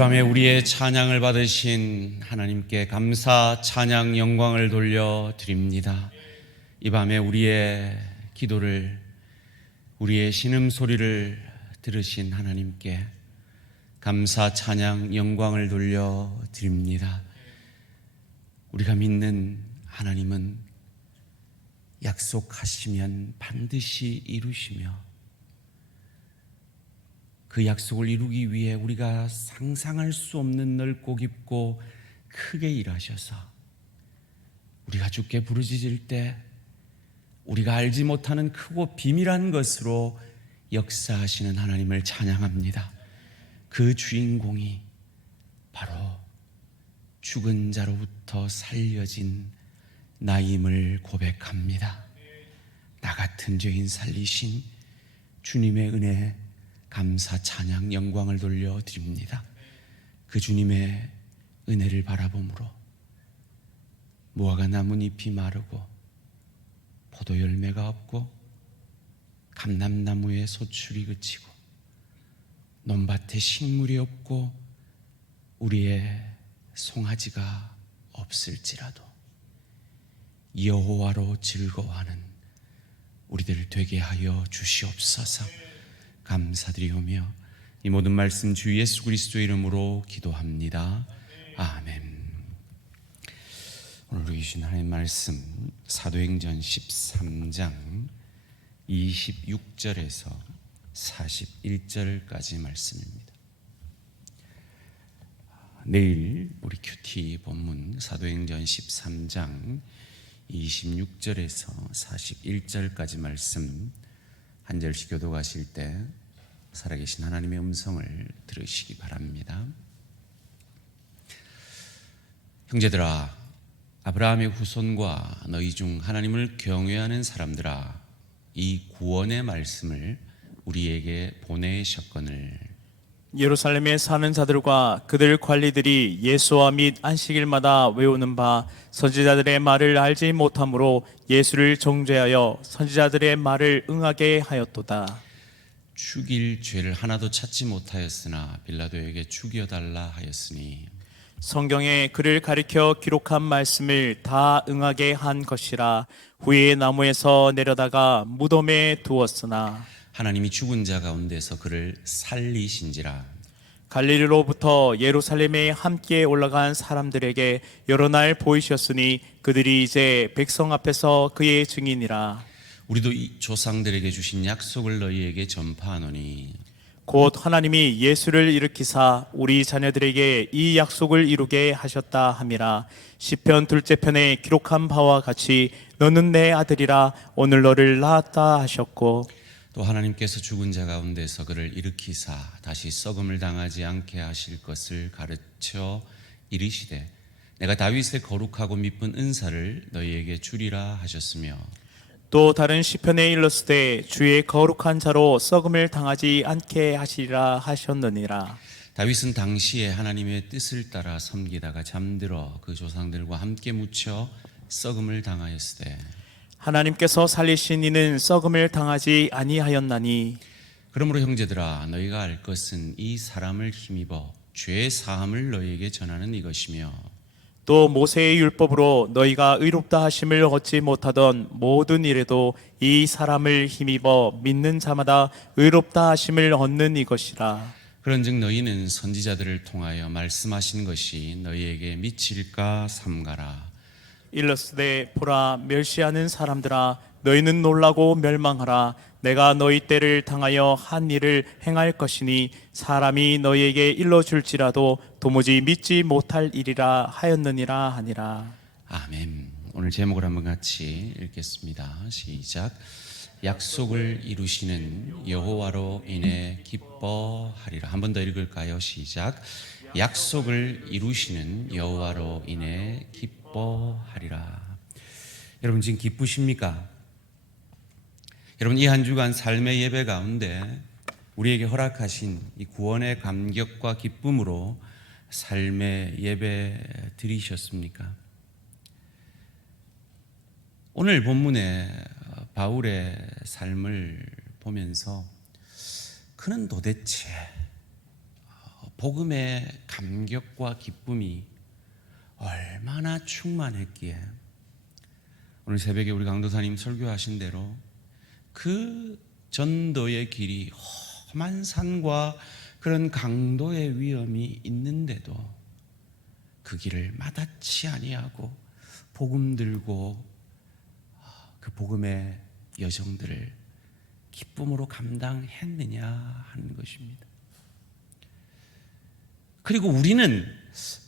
밤에 우리의 찬양을 받으신 하나님께 감사, 찬양, 영광을 돌려드립니다. 이 밤에 우리의 기도를, 우리의 신음소리를 들으신 하나님께 감사, 찬양, 영광을 돌려드립니다. 우리가 믿는 하나님은 약속하시면 반드시 이루시며 그 약속을 이루기 위해 우리가 상상할 수 없는 넓고 깊고 크게 일하셔서 우리가 주께 부르짖을 때 우리가 알지 못하는 크고 비밀한 것으로 역사하시는 하나님을 찬양합니다. 그 주인공이 바로 죽은 자로부터 살려진 나임을 고백합니다. 나 같은 죄인 살리신 주님의 은혜, 감사, 찬양, 영광을 돌려드립니다. 그 주님의 은혜를 바라봄으로 무화과 나뭇잎이 마르고 포도 열매가 없고 감람나무의 소출이 그치고 논밭에 식물이 없고 우리의 송아지가 없을지라도 여호와로 즐거워하는 우리들 되게 하여 주시옵소서. 감사드리오며 이 모든 말씀 주 예수 그리스도의 이름으로 기도합니다. 아멘. 오늘 우리 주신 하나님의 말씀 사도행전 13장 26절에서 41절까지 말씀입니다. 내일 우리 큐티 본문 사도행전 13장 26절에서 41절까지 말씀 한 절씩 교도하실 때 살아계신 하나님의 음성을 들으시기 바랍니다. 형제들아, 아브라함의 후손과 너희 중 하나님을 경외하는 사람들아, 이 구원의 말씀을 우리에게 보내셨거늘. 예루살렘에 사는 자들과 그들 관리들이 예수와 및 안식일마다 외우는 바 선지자들의 말을 알지 못함으로 예수를 정죄하여 선지자들의 말을 응하게 하였도다. 죽일 죄를 하나도 찾지 못하였으나 빌라도에게 죽여달라 하였으니 성경에 그를 가리켜 기록한 말씀을 다 응하게 한 것이라. 후에 나무에서 내려다가 무덤에 두었으나 하나님이 죽은 자 가운데서 그를 살리신지라. 갈릴리로부터 예루살렘에 함께 올라간 사람들에게 여러 날 보이셨으니 그들이 이제 백성 앞에서 그의 증인이라. 우리도 이 조상들에게 주신 약속을 너희에게 전파하노니 곧 하나님이 예수를 일으키사 우리 자녀들에게 이 약속을 이루게 하셨다 함이라. 시편 둘째 편에 기록한 바와 같이 너는 내 아들이라 오늘 너를 낳았다 하셨고, 또 하나님께서 죽은 자 가운데서 그를 일으키사 다시 썩음을 당하지 않게 하실 것을 가르쳐 이르시되 내가 다윗의 거룩하고 미쁜 은사를 너희에게 주리라 하셨으며, 또 다른 시편에 일렀으되 주의 거룩한 자로 썩음을 당하지 않게 하시리라 하셨느니라. 다윗은 당시에 하나님의 뜻을 따라 섬기다가 잠들어 그 조상들과 함께 묻혀 썩음을 당하였으되 하나님께서 살리신 이는 썩음을 당하지 아니하였나니. 그러므로 형제들아, 너희가 알 것은 이 사람을 힘입어 죄 사함을 너희에게 전하는 이것이며, 또 모세의 율법으로 너희가 의롭다 하심을 얻지 못하던 모든 일에도 이 사람을 힘입어 믿는 자마다 의롭다 하심을 얻는 이것이라. 그런즉 너희는 선지자들을 통하여 말씀하신 것이 너희에게 미칠까 삼가라. 일러스되 보라, 멸시하는 사람들아, 너희는 놀라고 멸망하라. 내가 너희 때를 당하여 한 일을 행할 것이니 사람이 너희에게 일러줄지라도 도무지 믿지 못할 일이라 하였느니라 하니라. 아멘. 오늘 제목을 한번 같이 읽겠습니다. 시작. 약속을 이루시는 여호와로 인해 기뻐하리라. 한 번 더 읽을까요? 시작. 약속을 이루시는 여호와로 인해 기뻐하리라. 여러분 지금 기쁘십니까? 여러분 이 한 주간 삶의 예배 가운데 우리에게 허락하신 이 구원의 감격과 기쁨으로 삶의 예배 드리셨습니까? 오늘 본문에 바울의 삶을 보면서 그는 도대체 복음의 감격과 기쁨이 얼마나 충만했기에 오늘 새벽에 우리 강도사님 설교하신 대로 그 전도의 길이 험한 산과 그런 강도의 위험이 있는데도 그 길을 마다치 아니하고 복음 들고 그 복음의 여정들을 기쁨으로 감당했느냐 하는 것입니다. 그리고 우리는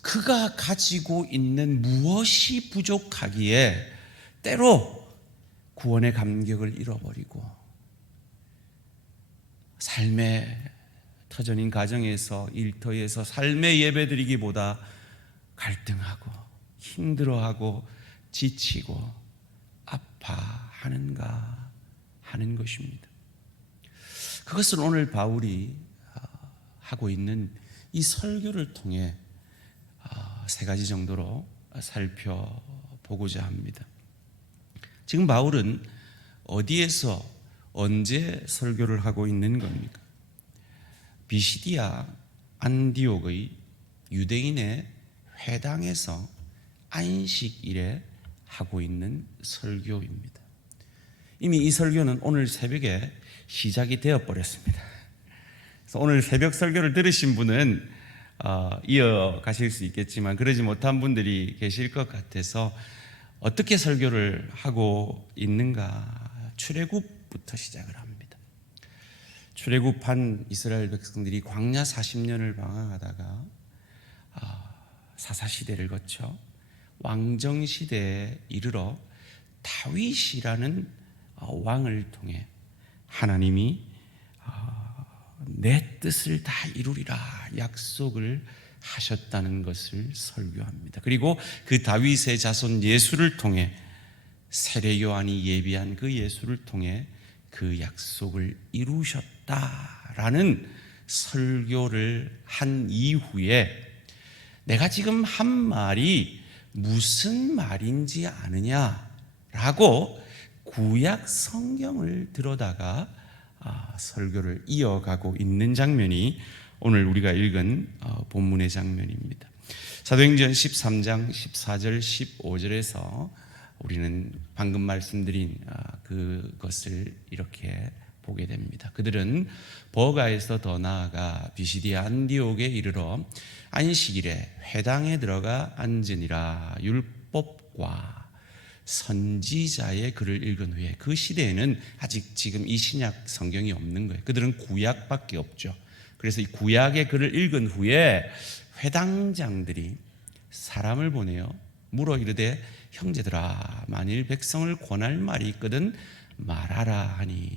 그가 가지고 있는 무엇이 부족하기에 때로 구원의 감격을 잃어버리고 삶의 터전인 가정에서 일터에서 삶의 예배드리기보다 갈등하고 힘들어하고 지치고 아파하는가 하는 것입니다. 그것을 오늘 바울이 하고 있는 이 설교를 통해 세 가지 정도로 살펴보고자 합니다. 지금 바울은 어디에서 언제 설교를 하고 있는 겁니까? 비시디아 안디옥의 유대인의 회당에서 안식일에 하고 있는 설교입니다. 이미 이 설교는 오늘 새벽에 시작이 되어버렸습니다. 그래서 오늘 새벽 설교를 들으신 분은 이어가실 수 있겠지만 그러지 못한 분들이 계실 것 같아서 어떻게 설교를 하고 있는가 출애굽부터 시작을 합니다. 출애굽한 이스라엘 백성들이 광야 40년을 방황하다가 사사시대를 거쳐 왕정시대에 이르러 다윗이라는 왕을 통해 하나님이 내 뜻을 다 이루리라 약속을 하셨다는 것을 설교합니다. 그리고 그 다윗의 자손 예수를 통해 세례 요한이 예비한 그 예수를 통해 그 약속을 이루셨다라는 설교를 한 이후에 내가 지금 한 말이 무슨 말인지 아느냐라고 구약 성경을 들여다가 설교를 이어가고 있는 장면이 오늘 우리가 읽은 본문의 장면입니다. 사도행전 13장 14절 15절에서 우리는 방금 말씀드린 그것을 이렇게 보게 됩니다. 그들은 버가에서 더 나아가 비시디아 안디옥에 이르러 안식일에 회당에 들어가 앉으니라. 율법과 선지자의 글을 읽은 후에, 그 시대에는 아직 지금 이 신약 성경이 없는 거예요. 그들은 구약밖에 없죠. 그래서 이 구약의 글을 읽은 후에 회당장들이 사람을 보내어 물어 이르되 형제들아 만일 백성을 권할 말이 있거든 말하라 하니,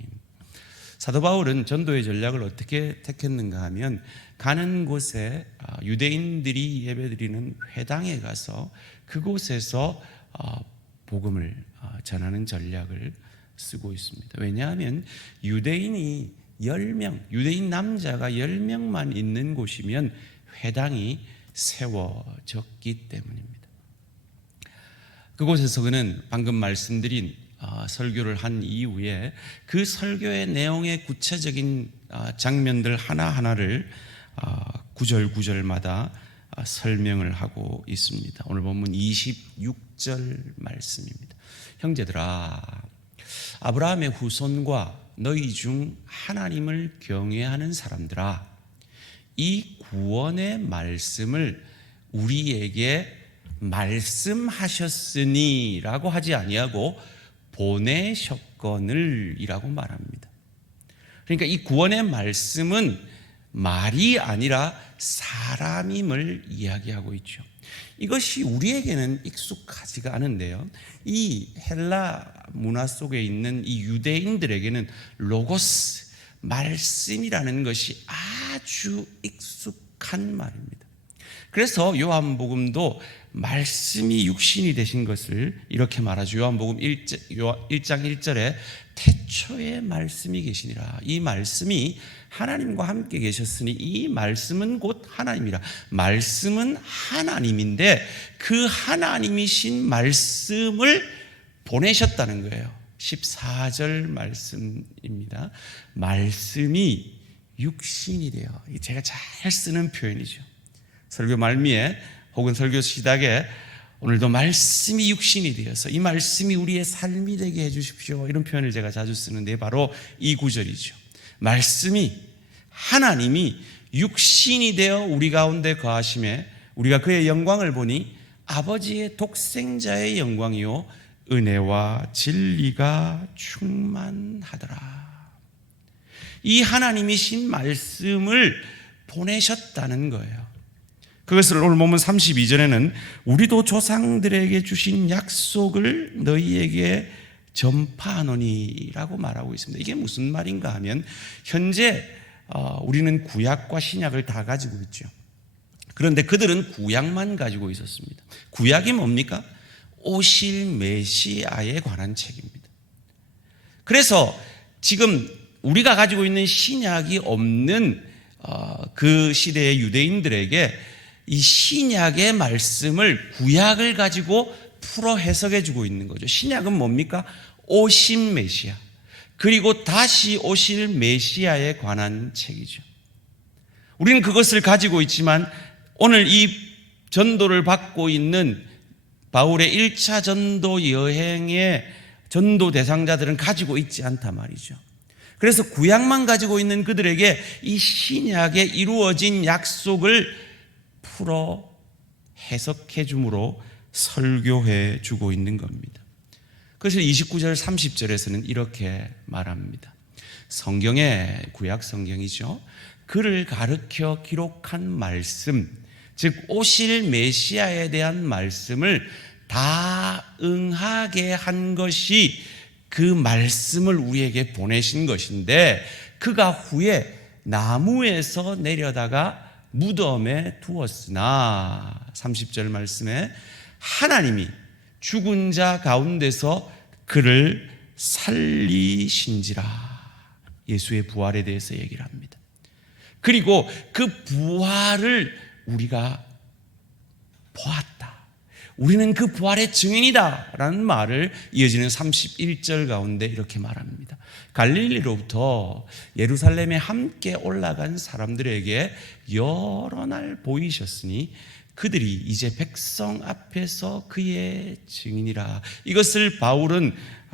사도 바울은 전도의 전략을 어떻게 택했는가 하면 가는 곳에 유대인들이 예배드리는 회당에 가서 그곳에서 복음을 전하는 전략을 쓰고 있습니다. 왜냐하면 유대인이 10명, 유대인 남자가 10명만 있는 곳이면 회당이 세워졌기 때문입니다. 그곳에서 그는 방금 말씀드린 설교를 한 이후에 그 설교의 내용의 구체적인 장면들 하나하나를 구절구절마다 설명을 하고 있습니다. 오늘 본문 26절 말씀입니다. 형제들아 아브라함의 후손과 너희 중 하나님을 경외하는 사람들아, 이 구원의 말씀을 우리에게 말씀하셨으니 라고 하지 아니하고 보내셨거늘 이라고 말합니다. 그러니까 이 구원의 말씀은 말이 아니라 사람임을 이야기하고 있죠. 이것이 우리에게는 익숙하지가 않은데요, 이 헬라 문화 속에 있는 이 유대인들에게는 로고스, 말씀이라는 것이 아주 익숙한 말입니다. 그래서 요한복음도 말씀이 육신이 되신 것을 이렇게 말하죠. 요한복음 1장 1절에 태초에 말씀이 계시니라. 이 말씀이 하나님과 함께 계셨으니 이 말씀은 곧 하나님이라. 말씀은 하나님인데 그 하나님이신 말씀을 보내셨다는 거예요. 14절 말씀입니다. 말씀이 육신이 되어. 제가 잘 쓰는 표현이죠. 설교 말미에 혹은 설교 시작에 오늘도 말씀이 육신이 되어서 이 말씀이 우리의 삶이 되게 해주십시오, 이런 표현을 제가 자주 쓰는데 바로 이 구절이죠. 말씀이, 하나님이 육신이 되어 우리 가운데 거하심에 우리가 그의 영광을 보니 아버지의 독생자의 영광이요 은혜와 진리가 충만하더라. 이 하나님이신 말씀을 보내셨다는 거예요. 그것을 오늘 본문 32절에는 우리도 조상들에게 주신 약속을 너희에게 전파하노니라고 말하고 있습니다. 이게 무슨 말인가 하면 현재 우리는 구약과 신약을 다 가지고 있죠. 그런데 그들은 구약만 가지고 있었습니다. 구약이 뭡니까? 오실 메시아에 관한 책입니다. 그래서 지금 우리가 가지고 있는 신약이 없는 그 시대의 유대인들에게 이 신약의 말씀을 구약을 가지고 풀어 해석해 주고 있는 거죠. 신약은 뭡니까? 오신 메시아, 그리고 다시 오실 메시아에 관한 책이죠. 우리는 그것을 가지고 있지만 오늘 이 전도를 받고 있는 바울의 1차 전도 여행의 전도 대상자들은 가지고 있지 않단 말이죠. 그래서 구약만 가지고 있는 그들에게 이 신약에 이루어진 약속을 풀어 해석해 줌으로 설교해 주고 있는 겁니다. 그래서 29절 30절에서는 이렇게 말합니다. 성경에, 구약 성경이죠, 그를 가르쳐 기록한 말씀, 즉 오실 메시아에 대한 말씀을 다 응하게 한 것이 그 말씀을 우리에게 보내신 것인데, 그가 후에 나무에서 내려다가 무덤에 두었으나 30절 말씀에 하나님이 죽은 자 가운데서 그를 살리신지라. 예수의 부활에 대해서 얘기를 합니다. 그리고 그 부활을 우리가 보았다, 우리는 그 부활의 증인이다 라는 말을 이어지는 31절 가운데 이렇게 말합니다. 갈릴리로부터 예루살렘에 함께 올라간 사람들에게 여러 날 보이셨으니 그들이 이제 백성 앞에서 그의 증인이라. 이것을 바울은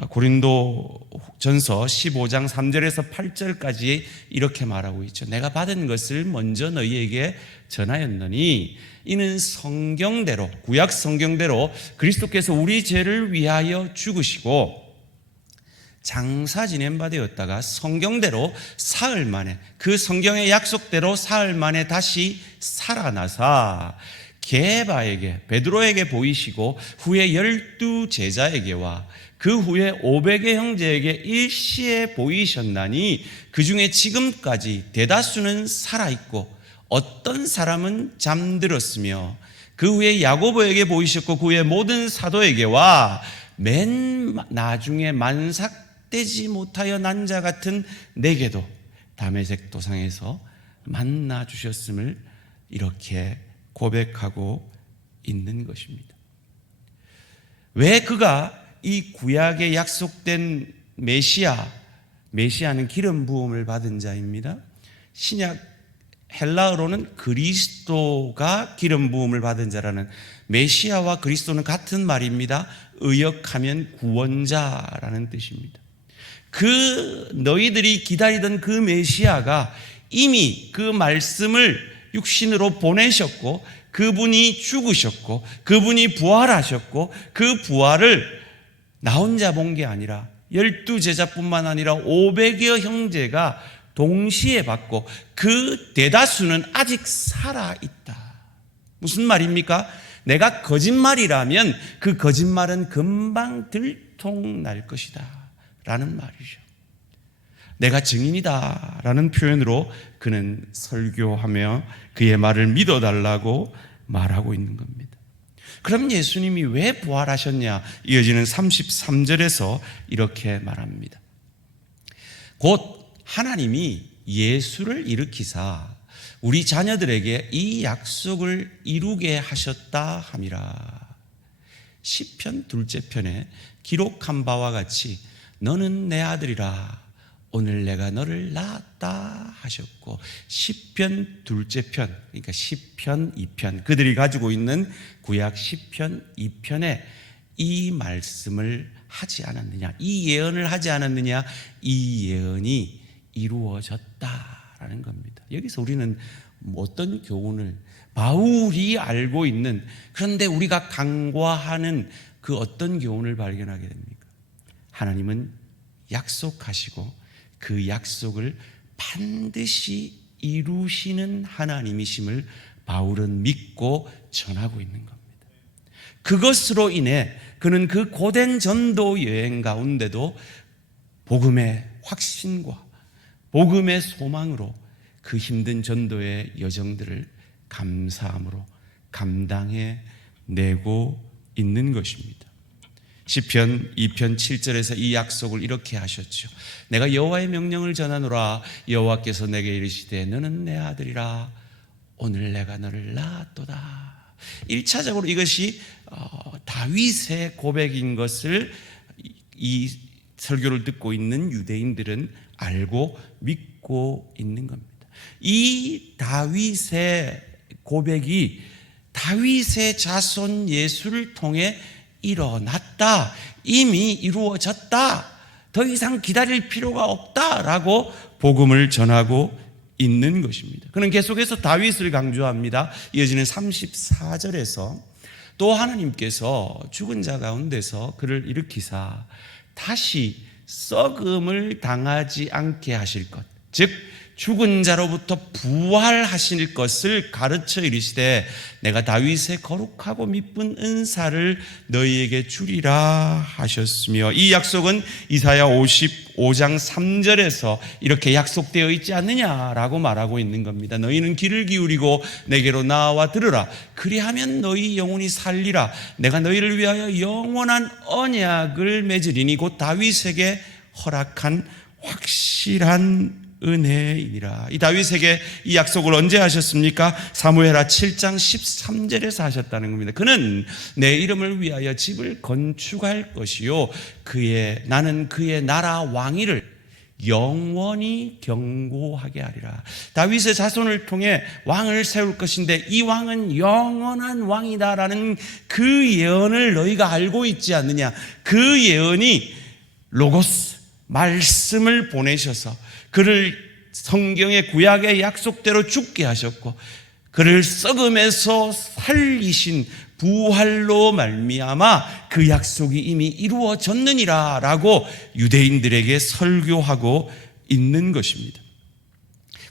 고린도전서 15장 3절에서 8절까지 이렇게 말하고 있죠. 내가 받은 것을 먼저 너희에게 전하였노니 이는 성경대로, 구약 성경대로 그리스도께서 우리 죄를 위하여 죽으시고 장사 지낸 바 되었다가 성경대로 사흘 만에, 그 성경의 약속대로 사흘 만에 다시 살아나사 게바에게, 베드로에게 보이시고 후에 12 제자에게와 그 후에 500의 형제에게 일시에 보이셨나니 그 중에 지금까지 대다수는 살아있고 어떤 사람은 잠들었으며 그 후에 야고보에게 보이셨고 그 후에 모든 사도에게와 맨 나중에 만삭되지 못하여 난 자 같은 내게도 다메섹 도상에서 만나 주셨음을 이렇게 고백하고 있는 것입니다. 왜 그가 이 구약에 약속된 메시아는 기름 부음을 받은 자입니다. 신약 헬라어로는 그리스도가 기름 부음을 받은 자라는, 메시아와 그리스도는 같은 말입니다. 의역하면 구원자라는 뜻입니다. 그 너희들이 기다리던 그 메시아가 이미 그 말씀을 육신으로 보내셨고 그분이 죽으셨고 그분이 부활하셨고 그 부활을 나 혼자 본 게 아니라 12 제자뿐만 아니라 500여 형제가 동시에 받고 그 대다수는 아직 살아있다. 무슨 말입니까? 내가 거짓말이라면 그 거짓말은 금방 들통날 것이다 라는 말이죠. 내가 증인이다 라는 표현으로 그는 설교하며 그의 말을 믿어달라고 말하고 있는 겁니다. 그럼 예수님이 왜 부활하셨냐? 이어지는 33절에서 이렇게 말합니다. 곧 하나님이 예수를 일으키사 우리 자녀들에게 이 약속을 이루게 하셨다 함이라. 시편 2째 편에 기록한 바와 같이 너는 내 아들이라 오늘 내가 너를 낳았다 하셨고, 시편 둘째 편, 그러니까 시편 2편, 그들이 가지고 있는 구약 시편 2편에 이 말씀을 하지 않았느냐, 이 예언을 하지 않았느냐, 이 예언이 이루어졌다라는 겁니다. 여기서 우리는 어떤 교훈을, 바울이 알고 있는, 그런데 우리가 간과하는 그 어떤 교훈을 발견하게 됩니까? 하나님은 약속하시고 그 약속을 반드시 이루시는 하나님이심을 바울은 믿고 전하고 있는 겁니다. 그것으로 인해 그는 그 고된 전도 여행 가운데도 복음의 확신과 복음의 소망으로 그 힘든 전도의 여정들을 감사함으로 감당해 내고 있는 것입니다. 시편 2편 7절에서 이 약속을 이렇게 하셨죠. 내가 여호와의 명령을 전하노라. 여호와께서 내게 이르시되 너는 내 아들이라. 오늘 내가 너를 낳았도다. 1차적으로 이것이 다윗의 고백인 것을 이 설교를 듣고 있는 유대인들은 알고 믿고 있는 겁니다. 이 다윗의 고백이 다윗의 자손 예수를 통해 일어났다, 이미 이루어졌다, 더 이상 기다릴 필요가 없다라고 복음을 전하고 있는 것입니다. 그는 계속해서 다윗을 강조합니다. 이어지는 34절에서 또 하나님께서 죽은 자 가운데서 그를 일으키사 다시 썩음을 당하지 않게 하실 것, 즉 죽은 자로부터 부활하실 것을 가르쳐 이르시되 내가 다윗의 거룩하고 미쁜 은사를 너희에게 주리라 하셨으며, 이 약속은 이사야 55장 3절에서 이렇게 약속되어 있지 않느냐라고 말하고 있는 겁니다. 너희는 귀를 기울이고 내게로 나와 들으라. 그리하면 너희 영혼이 살리라. 내가 너희를 위하여 영원한 언약을 맺으리니 곧 다윗에게 허락한 확실한 은혜이니라. 이 다윗에게 이 약속을 언제 하셨습니까? 사무엘하 7장 13절에서 하셨다는 겁니다. 그는 내 이름을 위하여 집을 건축할 것이요 나는 그의 나라 왕위를 영원히 견고하게 하리라. 다윗의 자손을 통해 왕을 세울 것인데 이 왕은 영원한 왕이다라는 그 예언을 너희가 알고 있지 않느냐. 그 예언이 로고스, 말씀을 보내셔서 그를 성경의 구약의 약속대로 죽게 하셨고 그를 썩음에서 살리신 부활로 말미암아 그 약속이 이미 이루어졌느니라 라고 유대인들에게 설교하고 있는 것입니다.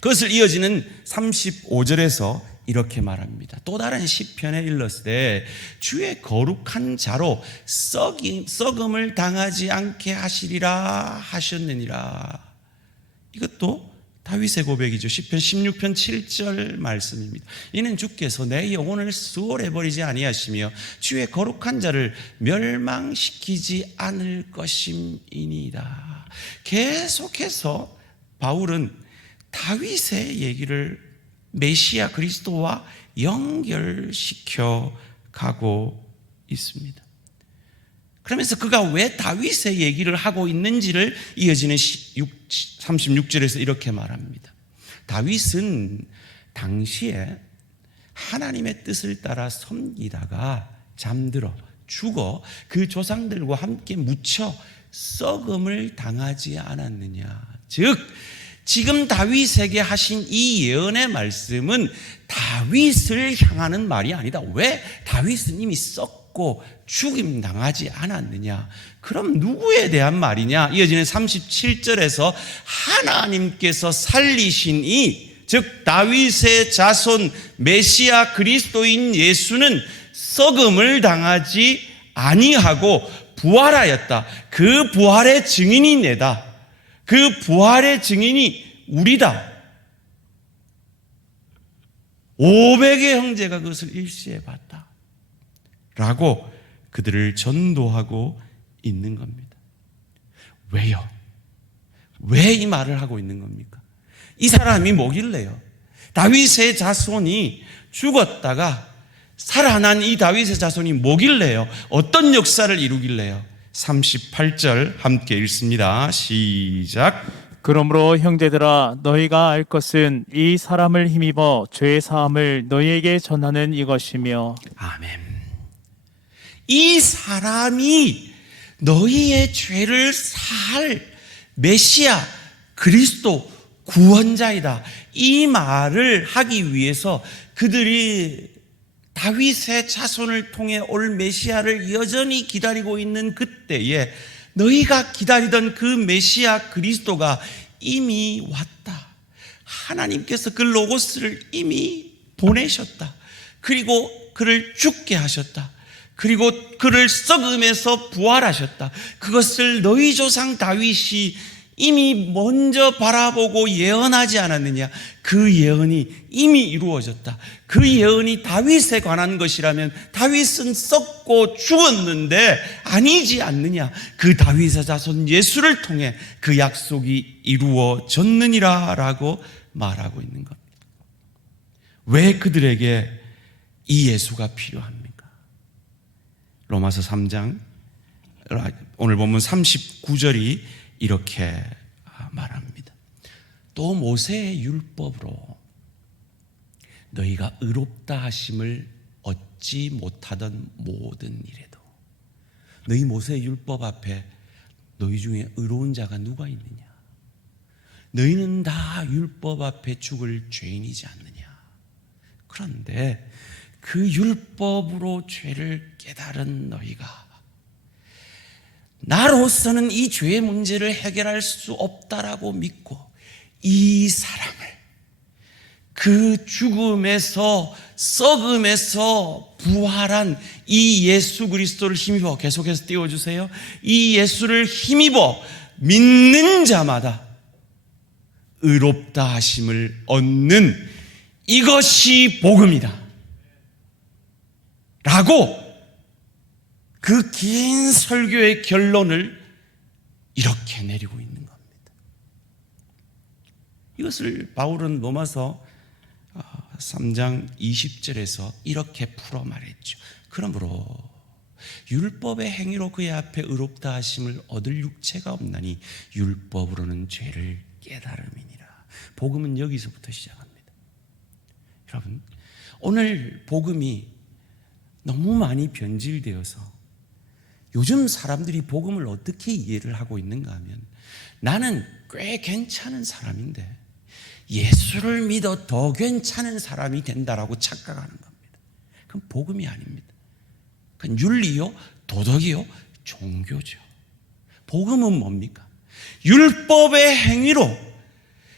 그것을 이어지는 35절에서 이렇게 말합니다. 또 다른 시편에 일렀을 주의 거룩한 자로 썩음을 당하지 않게 하시리라 하셨느니라. 이것도 다윗의 고백이죠. 시편 16편 7절 말씀입니다. 이는 주께서 내 영혼을 수월해 버리지 아니하시며 주의 거룩한 자를 멸망시키지 않을 것임이니이다. 계속해서 바울은 다윗의 얘기를 메시아 그리스도와 연결시켜 가고 있습니다. 그러면서 그가 왜 다윗의 얘기를 하고 있는지를 이어지는 36절에서 이렇게 말합니다. 다윗은 당시에 하나님의 뜻을 따라 섬기다가 잠들어 죽어 그 조상들과 함께 묻혀 썩음을 당하지 않았느냐. 즉 지금 다윗에게 하신 이 예언의 말씀은 다윗을 향하는 말이 아니다. 왜? 다윗은 이미 썩고 죽임당하지 않았느냐. 그럼 누구에 대한 말이냐? 이어지는 37절에서 하나님께서 살리신 즉 다윗의 자손 메시아 그리스도인 예수는 썩음을 당하지 아니하고 부활하였다. 그 부활의 증인이 내다. 그 부활의 증인이 우리다. 500의 형제가 그것을 일시에 봤다 라고 그들을 전도하고 있는 겁니다. 왜요? 왜 이 말을 하고 있는 겁니까? 이 사람이 뭐길래요? 다윗의 자손이 죽었다가 살아난 이 다윗의 자손이 뭐길래요? 어떤 역사를 이루길래요? 38절 함께 읽습니다. 시작. 그러므로 형제들아 너희가 알 것은 이 사람을 힘입어 죄 사함을 너희에게 전하는 이것이며. 아멘. 이 사람이 너희의 죄를 사할 메시아 그리스도 구원자이다. 이 말을 하기 위해서 그들이 다윗의 자손을 통해 올 메시아를 여전히 기다리고 있는 그때에 너희가 기다리던 그 메시아 그리스도가 이미 왔다. 하나님께서 그 로고스를 이미 보내셨다. 그리고 그를 죽게 하셨다. 그리고 그를 썩음에서 부활하셨다. 그것을 너희 조상 다윗이 이미 먼저 바라보고 예언하지 않았느냐? 그 예언이 이미 이루어졌다. 그 예언이 다윗에 관한 것이라면 다윗은 썩고 죽었는데 아니지 않느냐? 그 다윗의 자손 예수를 통해 그 약속이 이루어졌느니라 라고 말하고 있는 겁니다. 왜 그들에게 이 예수가 필요합니까? 로마서 3장 오늘 본문 39절이 이렇게 말합니다. 또 모세의 율법으로 너희가 의롭다 하심을 얻지 못하던 모든 일에도. 너희 모세의 율법 앞에 너희 중에 의로운 자가 누가 있느냐? 너희는 다 율법 앞에 죽을 죄인이지 않느냐? 그런데 그 율법으로 죄를 깨달은 너희가 나로서는 이 죄의 문제를 해결할 수 없다라고 믿고 이 사람을 그 죽음에서 썩음에서 부활한 이 예수 그리스도를 힘입어, 계속해서 띄워주세요. 이 예수를 힘입어 믿는 자마다 의롭다 하심을 얻는 이것이 복음이다 라고 그 긴 설교의 결론을 이렇게 내리고 있는 겁니다. 이것을 바울은 로마서 3장 20절에서 이렇게 풀어 말했죠. 그러므로 율법의 행위로 그의 앞에 의롭다 하심을 얻을 육체가 없나니 율법으로는 죄를 깨달음이니라. 복음은 여기서부터 시작합니다. 여러분, 오늘 복음이 너무 많이 변질되어서 요즘 사람들이 복음을 어떻게 이해를 하고 있는가 하면 나는 꽤 괜찮은 사람인데 예수를 믿어 더 괜찮은 사람이 된다라고 착각하는 겁니다. 그건 복음이 아닙니다. 그건 윤리요, 도덕이요, 종교죠. 복음은 뭡니까? 율법의 행위로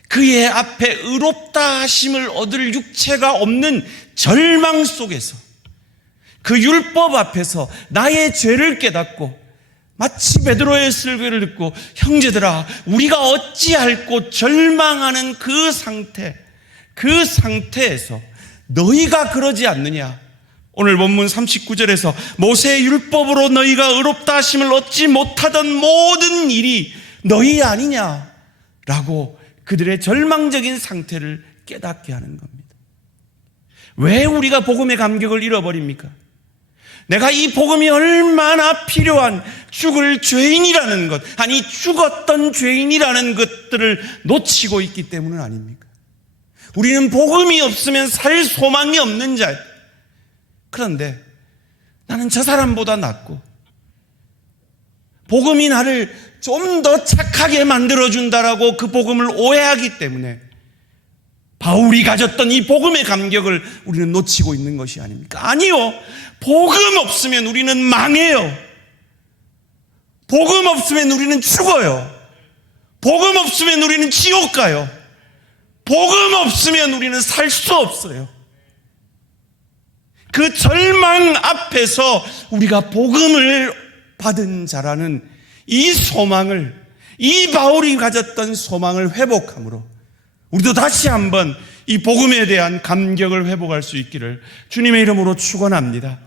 그의 앞에 의롭다 하심을 얻을 육체가 없는 절망 속에서 그 율법 앞에서 나의 죄를 깨닫고 마치 베드로의 설교를 듣고 형제들아 우리가 어찌할꼬 절망하는 그 상태에서 너희가 그러지 않느냐? 오늘 본문 39절에서 모세의 율법으로 너희가 의롭다 하심을 얻지 못하던 모든 일이 너희 아니냐라고 그들의 절망적인 상태를 깨닫게 하는 겁니다. 왜 우리가 복음의 감격을 잃어버립니까? 내가 이 복음이 얼마나 필요한 죽을 죄인이라는 것, 아니 죽었던 죄인이라는 것들을 놓치고 있기 때문은 아닙니까? 우리는 복음이 없으면 살 소망이 없는 자. 그런데 나는 저 사람보다 낫고 복음이 나를 좀 더 착하게 만들어준다라고 그 복음을 오해하기 때문에 바울이 가졌던 이 복음의 감격을 우리는 놓치고 있는 것이 아닙니까? 아니요. 복음 없으면 우리는 망해요. 복음 없으면 우리는 죽어요. 복음 없으면 우리는 지옥 가요. 복음 없으면 우리는 살 수 없어요. 그 절망 앞에서 우리가 복음을 받은 자라는 이 소망을, 이 바울이 가졌던 소망을 회복함으로 우리도 다시 한번 이 복음에 대한 감격을 회복할 수 있기를 주님의 이름으로 축원합니다.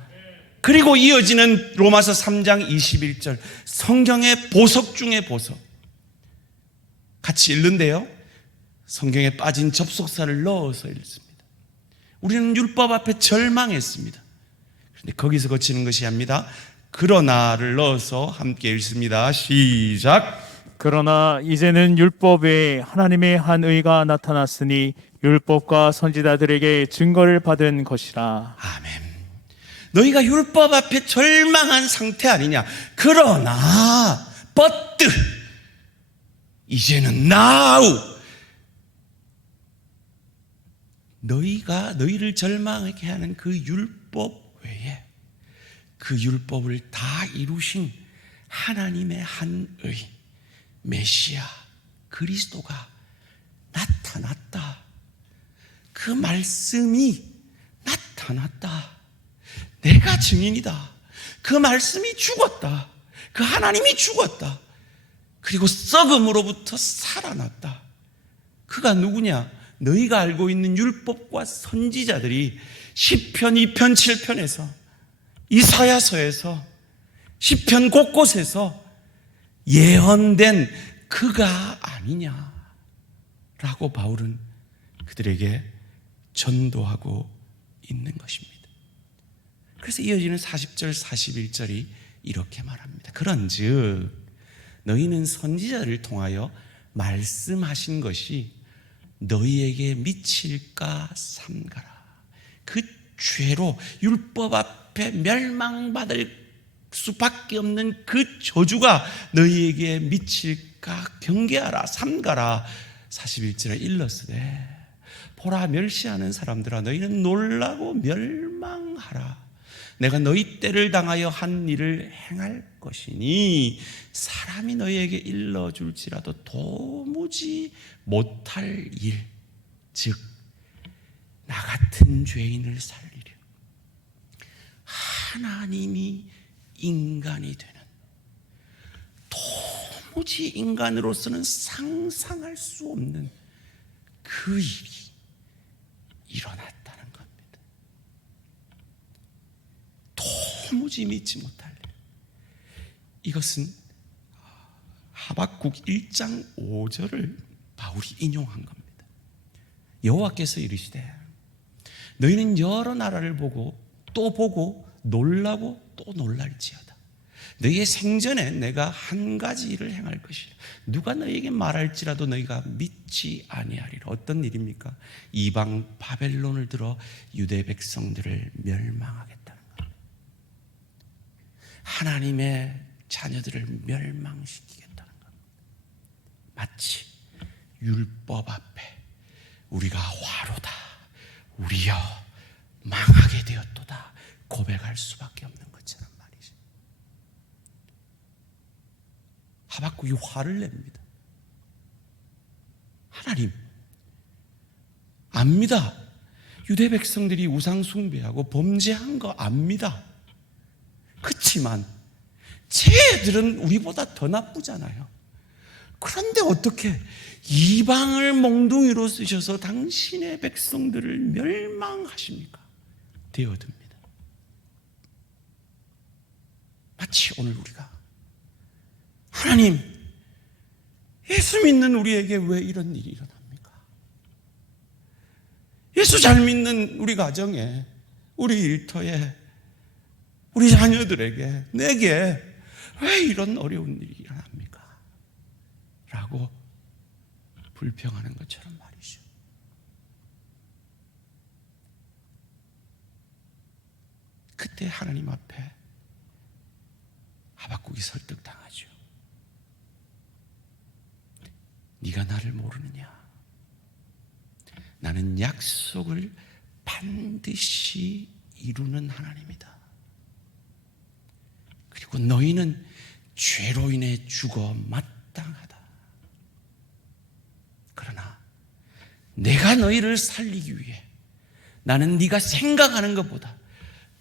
그리고 이어지는 로마서 3장 21절 성경의 보석 중의 보석 같이 읽는데요, 성경에 빠진 접속사를 넣어서 읽습니다. 우리는 율법 앞에 절망했습니다. 그런데 거기서 거치는 것이 아닙니다. 그러나를 넣어서 함께 읽습니다. 시작. 그러나 이제는 율법 외에 하나님의 한 의가 나타났으니 율법과 선지자들에게 증거를 받은 것이라. 아멘. 너희가 율법 앞에 절망한 상태 아니냐. 그러나 but 이제는 now 너희가 너희를 절망하게 하는 그 율법 외에 그 율법을 다 이루신 하나님의 한 의 메시아 그리스도가 나타났다. 그 말씀이 나타났다. 내가 증인이다. 그 말씀이 죽었다. 그 하나님이 죽었다. 그리고 썩음으로부터 살아났다. 그가 누구냐? 너희가 알고 있는 율법과 선지자들이 시편 2편 7편에서 이사야서에서 시편 곳곳에서 예언된 그가 아니냐라고 바울은 그들에게 전도하고 있는 것입니다. 그래서 이어지는 40절 41절이 이렇게 말합니다. 그런즉 너희는 선지자를 통하여 말씀하신 것이 너희에게 미칠까 삼가라. 그 죄로 율법 앞에 멸망받을 수밖에 없는 그 저주가 너희에게 미칠까 경계하라 삼가라. 41절에 일렀으되 보라 멸시하는 사람들아 너희는 놀라고 멸망하라. 내가 너희 때를 당하여 한 일을 행할 것이니 사람이 너희에게 일러줄지라도 도무지 못할 일, 즉 나 같은 죄인을 살리려 하나님이 인간이 되는 도무지 인간으로서는 상상할 수 없는 그 일이 일어났다는 겁니다. 도무지 믿지 못할 일. 이것은 하박국 1장 5절을 바울이 인용한 겁니다. 여호와께서 이르시되 너희는 여러 나라를 보고 또 보고 놀라고 또 놀랄지어다. 너희의 생전에 내가 한 가지 일을 행할 것이라. 누가 너희에게 말할지라도 너희가 믿지 아니하리라. 어떤 일입니까? 이방 바벨론을 들어 유대 백성들을 멸망하겠다는 것. 하나님의 자녀들을 멸망시키겠다는 것. 마치 율법 앞에 우리가 화로다, 우리여 망하게 되었도다 고백할 수밖에 없는 것처럼 말이죠. 하박국이 화를 냅니다. 하나님 압니다. 유대 백성들이 우상 숭배하고 범죄한 거 압니다. 그렇지만 쟤들은 우리보다 더 나쁘잖아요. 그런데 어떻게 이방을 몽둥이로 쓰셔서 당신의 백성들을 멸망하십니까? 되어듭니다. 마치 오늘 우리가 하나님, 예수 믿는 우리에게 왜 이런 일이 일어납니까? 예수 잘 믿는 우리 가정에, 우리 일터에, 우리 자녀들에게, 내게 왜 이런 어려운 일이 일어납니까? 라고 불평하는 것처럼 말이죠. 그때 하나님 앞에 하박국이 설득당하죠. 네가 나를 모르느냐? 나는 약속을 반드시 이루는 하나님이다. 그리고 너희는 죄로 인해 죽어 마땅하다. 그러나 내가 너희를 살리기 위해 나는 네가 생각하는 것보다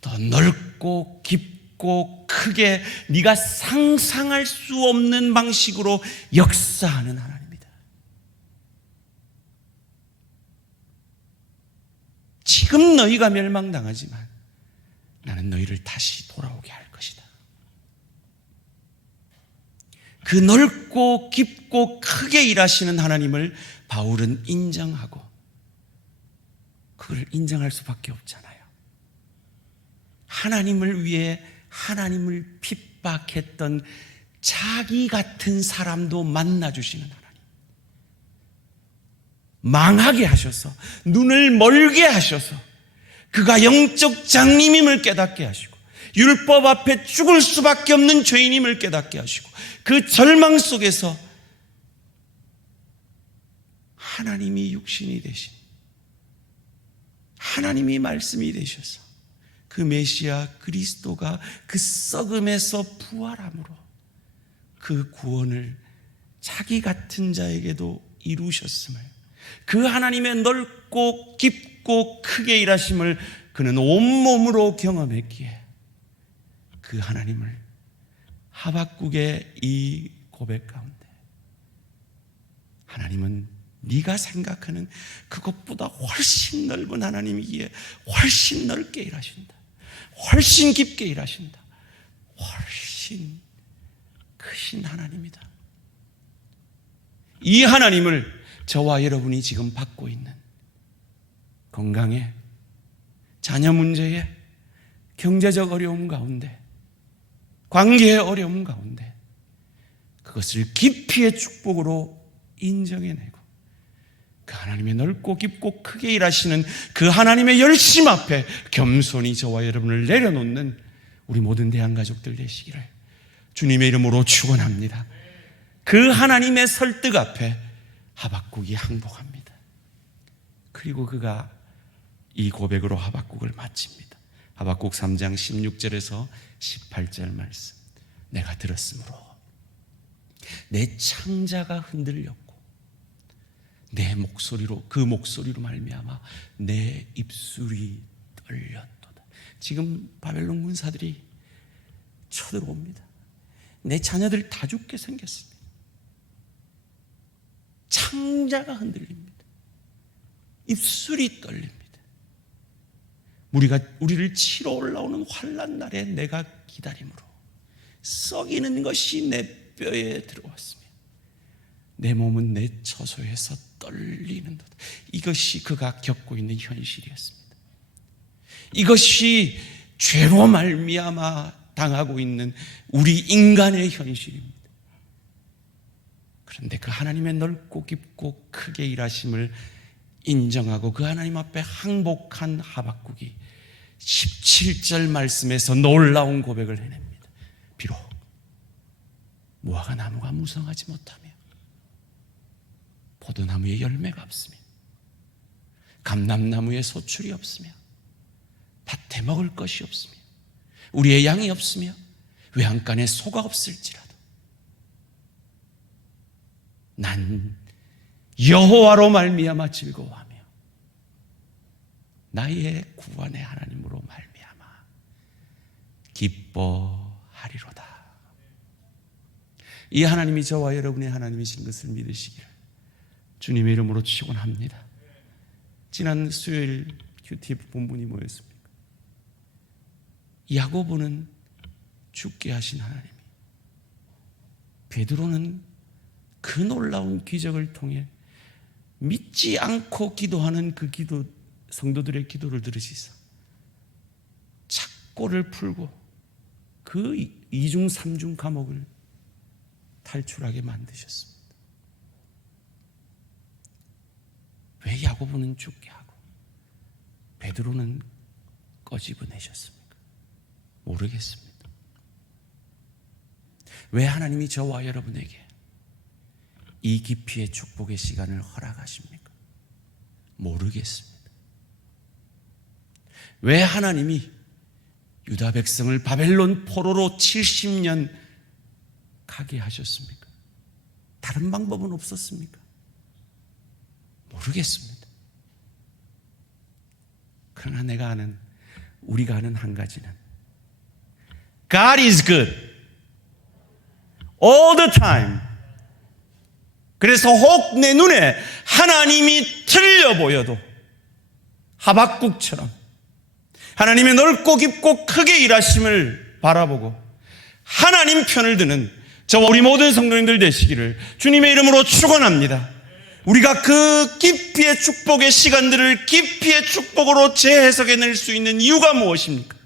더 넓고 깊고 크게 네가 상상할 수 없는 방식으로 역사하는 하나님이다. 지금 너희가 멸망당하지만 나는 너희를 다시 돌아오게 할 것이다. 그 넓고 깊고 크게 일하시는 하나님을 바울은 인정하고 그걸 인정할 수밖에 없잖아요. 하나님을 위해 하나님을 핍박했던 자기 같은 사람도 만나주시는 하나님, 망하게 하셔서 눈을 멀게 하셔서 그가 영적 장님임을 깨닫게 하시고 율법 앞에 죽을 수밖에 없는 죄인임을 깨닫게 하시고 그 절망 속에서 하나님이 육신이 되신, 하나님이 말씀이 되셔서 그 메시아 그리스도가 그 썩음에서 부활함으로 그 구원을 자기 같은 자에게도 이루셨음을, 그 하나님의 넓고 깊고 크게 일하심을 그는 온몸으로 경험했기에 그 하나님을 하박국의 이 고백 가운데 하나님은 네가 생각하는 그것보다 훨씬 넓은 하나님이기에 훨씬 넓게 일하신다, 훨씬 깊게 일하신다, 훨씬 크신 하나님이다. 이 하나님을 저와 여러분이 지금 받고 있는 건강에, 자녀 문제에, 경제적 어려움 가운데, 관계의 어려움 가운데 그것을 깊이의 축복으로 인정해내고 그 하나님의 넓고 깊고 크게 일하시는 그 하나님의 열심 앞에 겸손히 저와 여러분을 내려놓는 우리 모든 대한가족들 되시기를 주님의 이름으로 축원합니다. 그 하나님의 설득 앞에 하박국이 항복합니다. 그리고 그가 이 고백으로 하박국을 마칩니다. 하박국 3장 16절에서 18절 말씀, 내가 들었으므로 내 창자가 흔들렸고 내 목소리로, 그 목소리로 말미암아 내 입술이 떨렸도다. 지금 바벨론 군사들이 쳐들어옵니다. 내 자녀들 다 죽게 생겼습니다. 창자가 흔들립니다. 입술이 떨립니다. 우리를 치러 올라오는 환난 날에 내가 기다림으로 썩이는 것이 내 뼈에 들어왔으며 내 몸은 내 처소에서 떨리는 것. 이것이 그가 겪고 있는 현실이었습니다. 이것이 죄로 말미암아 당하고 있는 우리 인간의 현실입니다. 그런데 그 하나님의 넓고 깊고 크게 일하심을 인정하고 그 하나님 앞에 항복한 하박국이 17절 말씀에서 놀라운 고백을 해냅니다. 비록 무화과 나무가 무성하지 못하며 포도나무에 열매가 없으며 감람나무에 소출이 없으며 밭에 먹을 것이 없으며 우리의 양이 없으며 외양간에 소가 없을지라도 난 여호와로 말미암아 즐거워하며 나의 구원의 하나님으로 말미암아 기뻐하리로다. 이 하나님이 저와 여러분의 하나님이신 것을 믿으시기를 주님의 이름으로 축원합니다. 지난 수요일 QTF 본문이 뭐였습니까? 야고보는 죽게 하신 하나님이, 베드로는 그 놀라운 기적을 통해 믿지 않고 기도하는 그 기도, 성도들의 기도를 들으시사 착고를 풀고 그 이중 삼중 감옥을 탈출하게 만드셨습니다. 왜 야고보는 죽게 하고 베드로는 꺼집어내셨습니까? 모르겠습니다. 왜 하나님이 저와 여러분에게 이 깊이의 축복의 시간을 허락하십니까? 모르겠습니다. 왜 하나님이 유다 백성을 바벨론 포로로 70년 가게 하셨습니까? 다른 방법은 없었습니까? 모르겠습니다. 그러나 내가 아는, 우리가 아는 한 가지는 God is good all the time. 그래서 혹 내 눈에 하나님이 틀려 보여도 하박국처럼 하나님의 넓고 깊고 크게 일하심을 바라보고 하나님 편을 드는 저와 우리 모든 성도님들 되시기를 주님의 이름으로 축원합니다. 우리가 그 깊이의 축복의 시간들을 깊이의 축복으로 재해석해낼 수 있는 이유가 무엇입니까?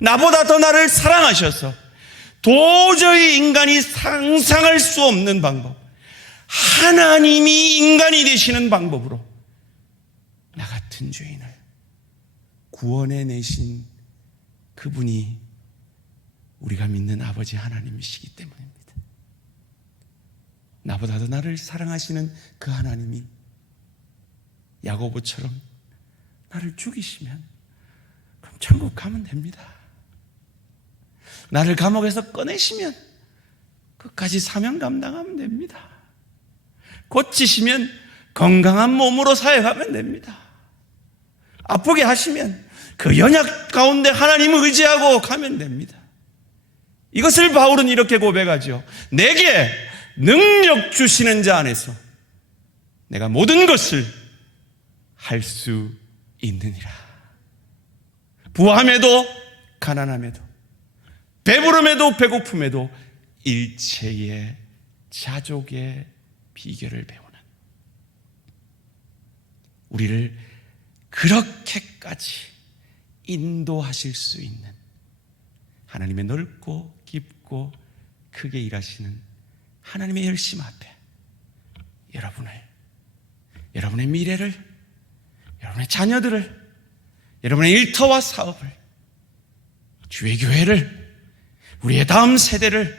나보다 더 나를 사랑하셔서 도저히 인간이 상상할 수 없는 방법, 하나님이 인간이 되시는 방법으로 나 같은 죄인을 구원해 내신 그분이 우리가 믿는 아버지 하나님이시기 때문입니다. 나보다도 나를 사랑하시는 그 하나님이 야고보처럼 나를 죽이시면 그럼 천국 가면 됩니다. 나를 감옥에서 꺼내시면 끝까지 사명 감당하면 됩니다. 고치시면 건강한 몸으로 사역하면 됩니다. 아프게 하시면 그 연약 가운데 하나님을 의지하고 가면 됩니다. 이것을 바울은 이렇게 고백하죠. 내게 능력 주시는 자 안에서 내가 모든 것을 할 수 있느니라. 부함에도 가난함에도 배부름에도 배고픔에도 일체의 자족의 비결을 배우는, 우리를 그렇게까지 인도하실 수 있는 하나님의 넓고 깊고 크게 일하시는 하나님의 열심 앞에 여러분의 미래를, 여러분의 자녀들을, 여러분의 일터와 사업을, 주의 교회를, 우리의 다음 세대를,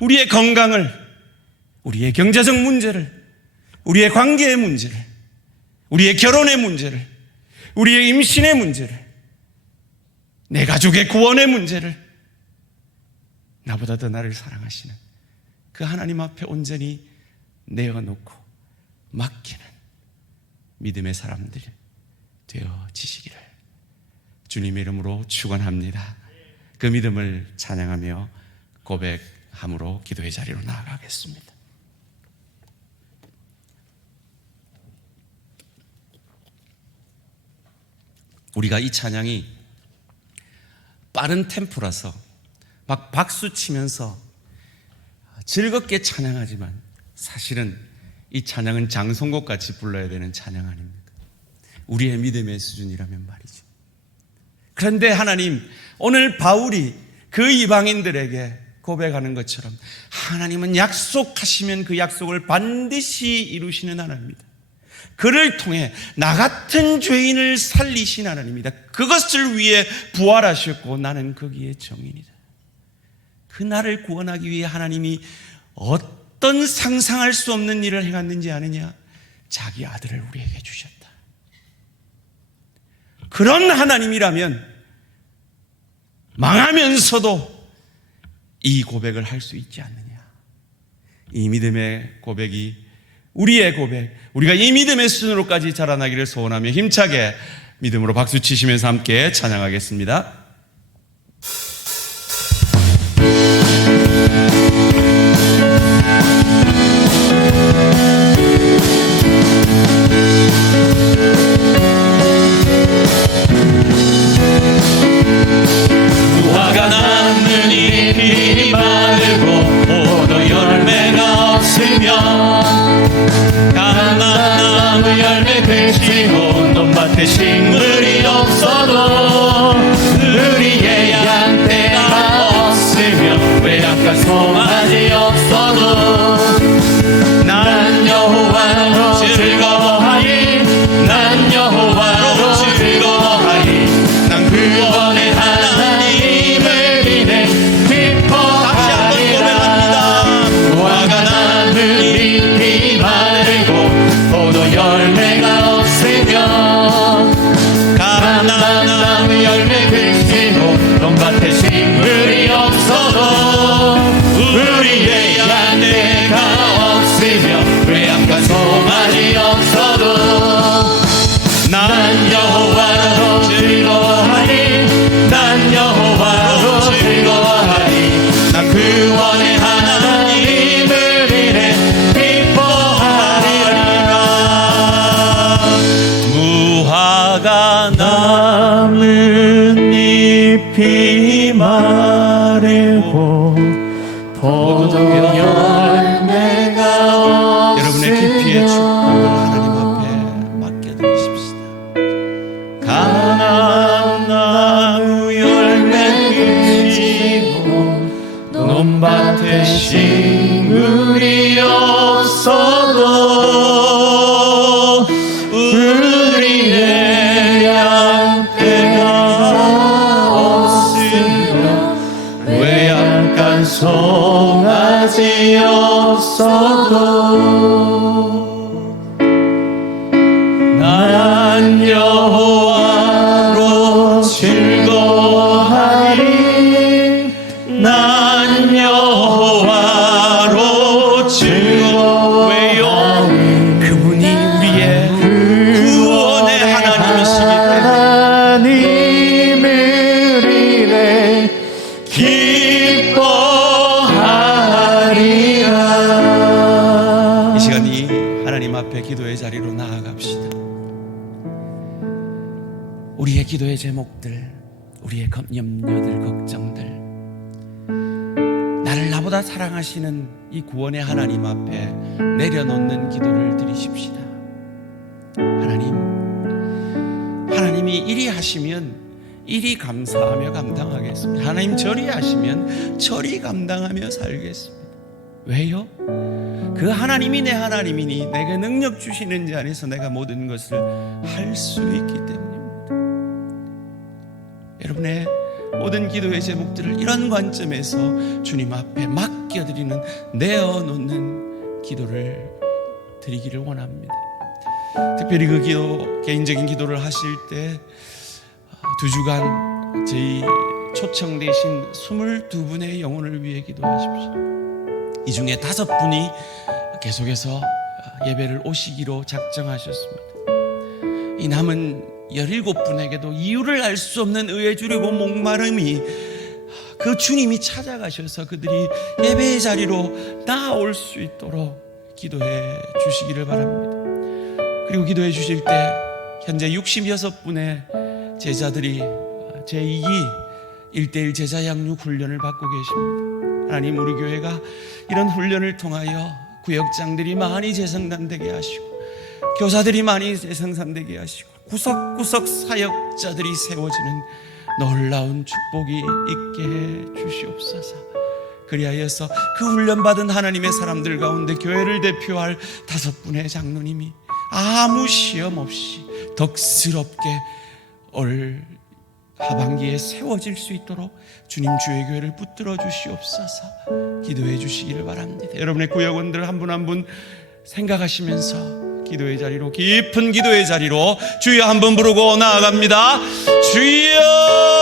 우리의 건강을, 우리의 경제적 문제를, 우리의 관계의 문제를, 우리의 결혼의 문제를, 우리의 임신의 문제를, 내 가족의 구원의 문제를 나보다 더 나를 사랑하시는 그 하나님 앞에 온전히 내어놓고 맡기는 믿음의 사람들 되어지시기를 주님의 이름으로 축원합니다. 그 믿음을 찬양하며 고백함으로 기도의 자리로 나아가겠습니다. 우리가 이 찬양이 빠른 템포라서 막 박수 치면서 즐겁게 찬양하지만 사실은 이 찬양은 장송곡 같이 불러야 되는 찬양 아닙니까? 우리의 믿음의 수준이라면 말이죠. 그런데 하나님, 오늘 바울이 그 이방인들에게 고백하는 것처럼 하나님은 약속하시면 그 약속을 반드시 이루시는 하나님입니다. 그를 통해 나 같은 죄인을 살리신 하나님입니다. 그것을 위해 부활하셨고 나는 거기에 정인이다. 그 나를 구원하기 위해 하나님이 어떤 상상할 수 없는 일을 행했는지 아느냐? 자기 아들을 우리에게 주셨다. 그런 하나님이라면 망하면서도 이 고백을 할 수 있지 않느냐? 이 믿음의 고백이 우리의 고백, 우리가 이 믿음의 수준으로까지 자라나기를 소원하며 힘차게 믿음으로 박수 치시면서 함께 찬양하겠습니다. 화가 나는 잎이 마르고 포도 열매가 없으면 감람나무 열매 그치고 논밭에 식물이 없어도 우리의 양떼가 없으면 외양간 송아지 없어도 난 여호와로 즐거워하리 난 여호와로 즐거워하리 난 구원의 하나님을 믿네 기뻐하리라. 화가 나는 잎이 마르고 포도 열매가 없으면 하나님 앞에 기도의 자리로 나아갑시다. 우리의 기도의 제목들, 우리의 염려들, 걱정들, 나를 나보다 사랑하시는 이 구원의 하나님 앞에 내려놓는 기도를 드리십시다. 하나님이 이리 하시면 이리 감사하며 감당하겠습니다. 하나님 저리 하시면 저리 감당하며 살겠습니다. 왜요? 그 하나님이 내 하나님이니 내게 능력 주시는 자 안에서 내가 모든 것을 할 수 있기 때문입니다. 여러분의 모든 기도의 제목들을 이런 관점에서 주님 앞에 맡겨드리는, 내어놓는 기도를 드리기를 원합니다. 특별히 그 기도, 개인적인 기도를 하실 때 2주간 저희 초청되신 22분의 영혼을 위해 기도하십시오. 이 중에 5분이 계속해서 예배를 오시기로 작정하셨습니다. 이 남은 17분에게도 이유를 알 수 없는 의에 주려고 목마름이, 그 주님이 찾아가셔서 그들이 예배의 자리로 나아올 수 있도록 기도해 주시기를 바랍니다. 그리고 기도해 주실 때 현재 66분의 제자들이 제2기 1:1 제자 양육 훈련을 받고 계십니다. 하나님, 우리 교회가 이런 훈련을 통하여 구역장들이 많이 재생산되게 하시고, 교사들이 많이 재생산되게 하시고, 구석구석 사역자들이 세워지는 놀라운 축복이 있게 해 주시옵소서. 그리하여서 그 훈련받은 하나님의 사람들 가운데 교회를 대표할 5분의 장로님이 아무 시험 없이 덕스럽게 올 하반기에 세워질 수 있도록 주님 주의 교회를 붙들어 주시옵소서. 기도해 주시기를 바랍니다. 여러분의 구역원들 한 분 한 분 생각하시면서 기도의 자리로, 깊은 기도의 자리로 주여 한번 부르고 나아갑니다. 주여!